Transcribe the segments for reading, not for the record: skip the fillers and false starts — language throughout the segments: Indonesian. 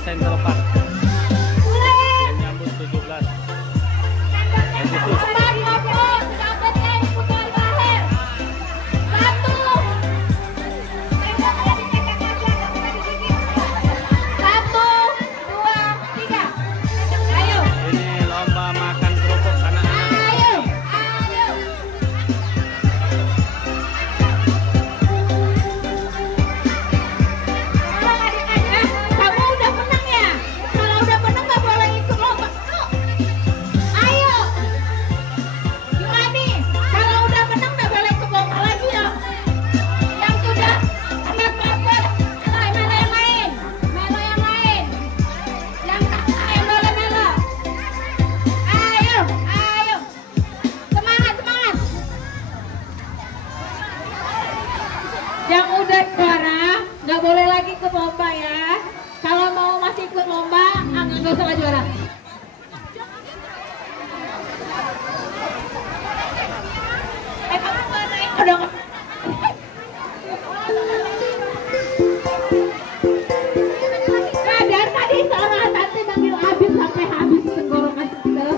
Central Park menyambut 17 Agustus. Ini lomba makan kerupuk anak-anak. Kamu udah menang ya? Kalau udah menang nggak boleh ikut lomba. Ayo, gimana? Kalau udah menang nggak boleh ikut lomba lagi ya? Yang sudah anak dapat, melo yang lain, yang melo. Ayo, semangat. Yang udah juara nggak boleh lagi ikut lomba ya. Kalau mau masih ikut lomba, nggak usah juara. Kamu naik udah dari tadi seorang tante manggil habis sampai habis tenggorokan segala.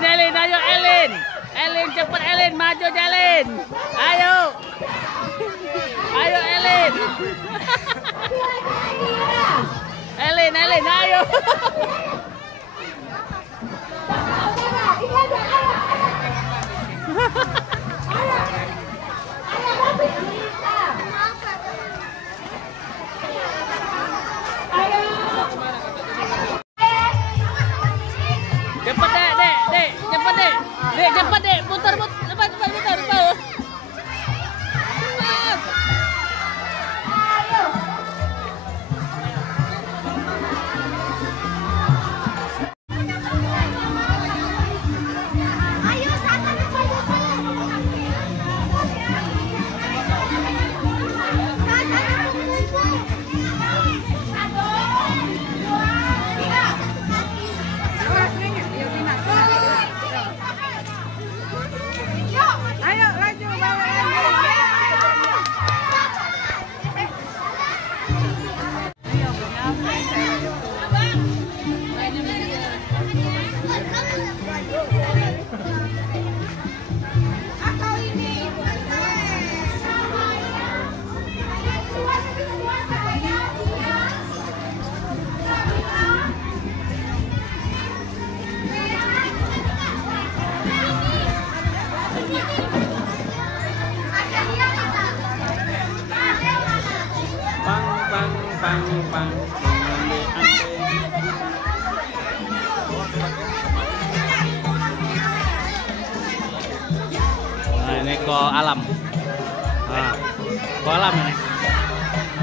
Elin, ayo Elin. Elin cepet Elin, maju Elin. Ayo. Ayo Elin. Elin, ayo. Cepet dek, cepet dek. Dek, cepet dek, putar, cepat, putar. Pang. Nah, ini Ko Alam. Nah, Ko Alam ini.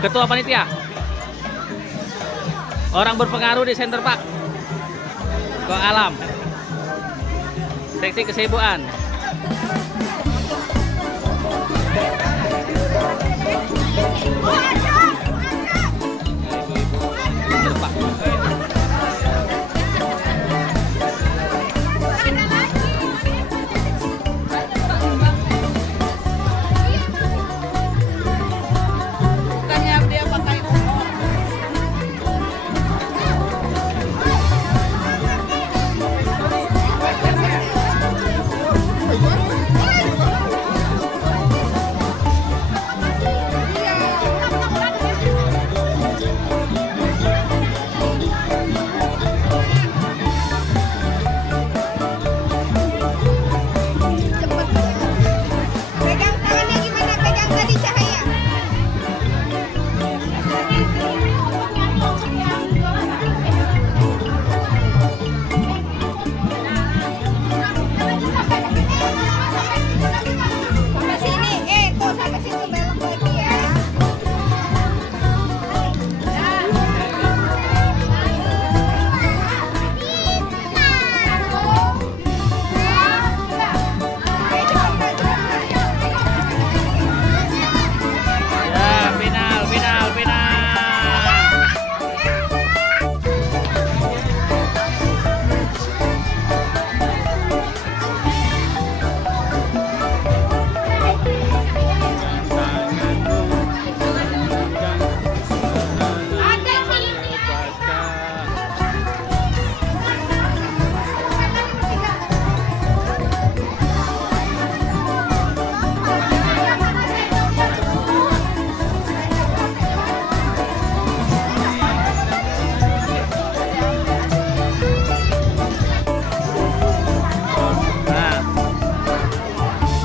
Ketua panitia. Orang berpengaruh di Center Park. Ko Alam. Seksi kesibukan.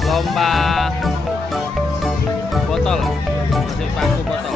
Lomba botol, masih paku botol.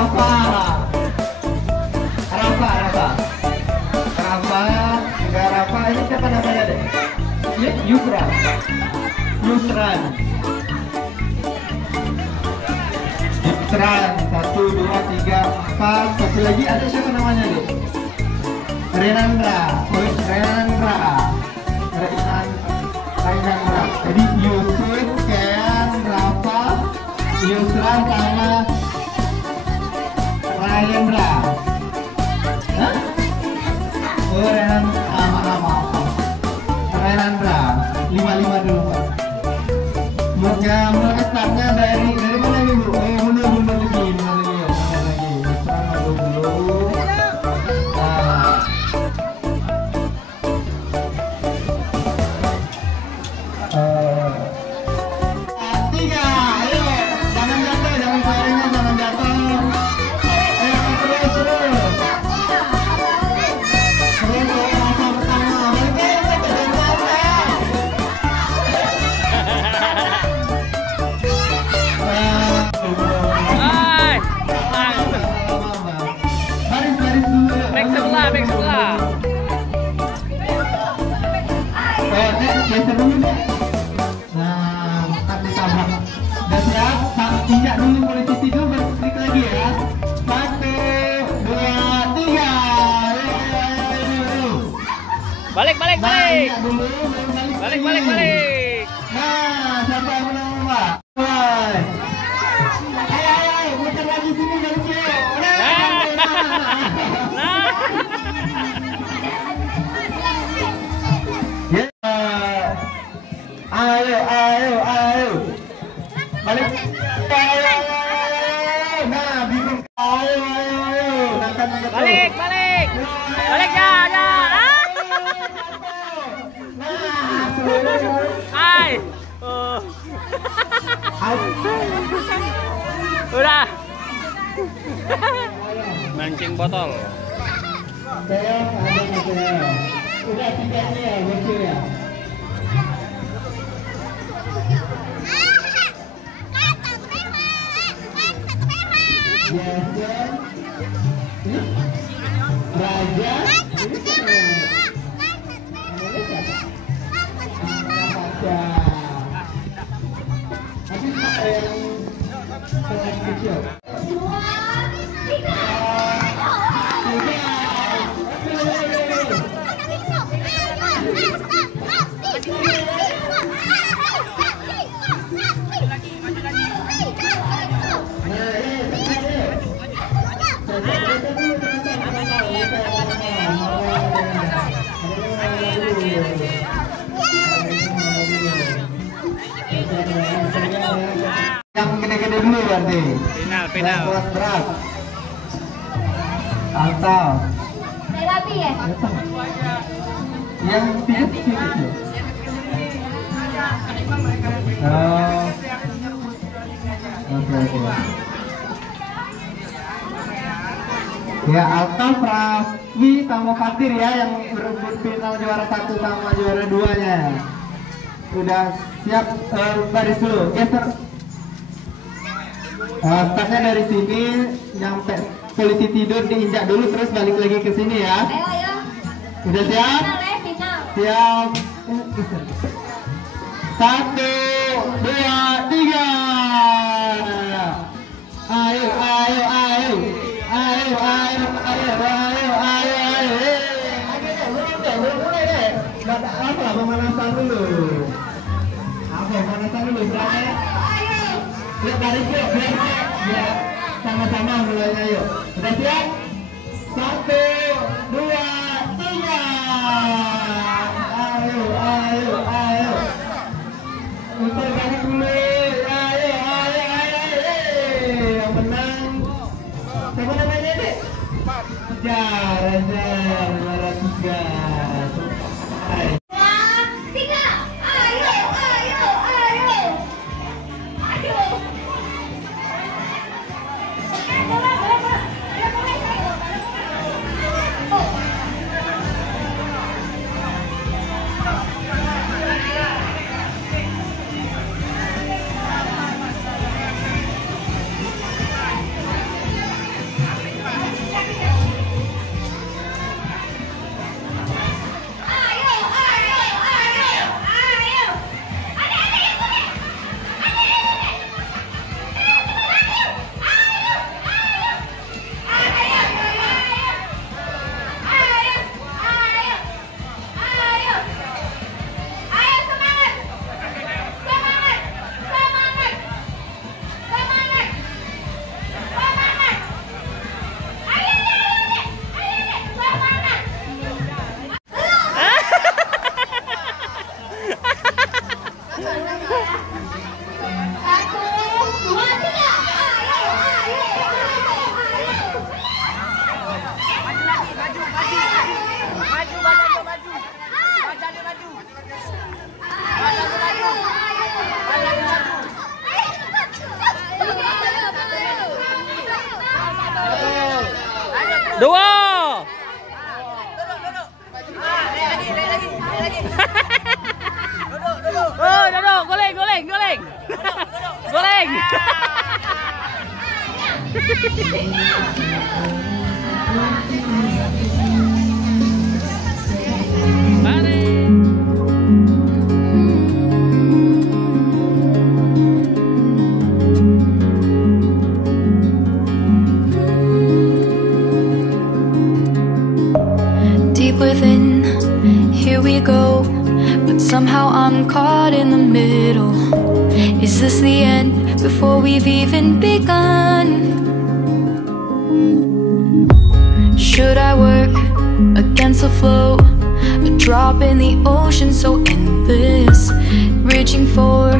Rafa. Enggak Rafa, ini siapa namanya deh? Yusran. Yusran, 1, 2, 3, 4. Satu lagi ada siapa namanya deh? Renandra. Jadi Yusuf, Ken, Rafa, Yusran sama Rayendra. Hah? Oh, Renandra. 5 dulu Pak. Mulai startnya dari mana dulu? Mundur lagi. Yusran dulu. Back sebelah. Geser dulu deh. Nah, tak ditabrak. Udah siap? Injak dulu polisi tidur, baru klik lagi ya. 1, 2, 3. Balik. Injak dulu, Balik. Nah, siapa yang menang Mbak? Mulai. Ayo, muter lagi sini baliknya. Ayo. Balik. Nah, bikin ayo. Balik. Balik ya. Hai. Udah. Mancing botol. Udah 3 nih ya, bocil ya. Raja. Yang gede-gede dulu berarti. Final. Kelas berat. Atau Terapi ya? yang kecil. Oh. Oke. Ya, Altaf, Raffi, sama Fatir ya yang berebut final juara 1 sama juara 2-nya. Udah siap, baris dulu, geser. Startnya dari sini, nyampe polisi tidur, diinjak dulu terus balik lagi ke sini ya. Ayo. Udah siap? Final. Siap. 1, 2, 3. Ayo. Pemanasan dulu. Pemanasan dulu, berani. Yuk, baris yuk, biar sama-sama mulainya yuk. Udah siap? 1, 2, 3. Ayo. Putar kanan dulu. Ayo. Yang menang. Siapa namanya dek? Raja. Juara 3. Dua. Oh, duduk, goleng. Goleng. Deep within, here we go, but somehow I'm caught in the middle. Is this the end before we've even begun? Should I work against the flow? A drop in the ocean so endless, reaching for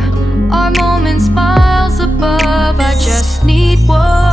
our moments miles above. I just need one.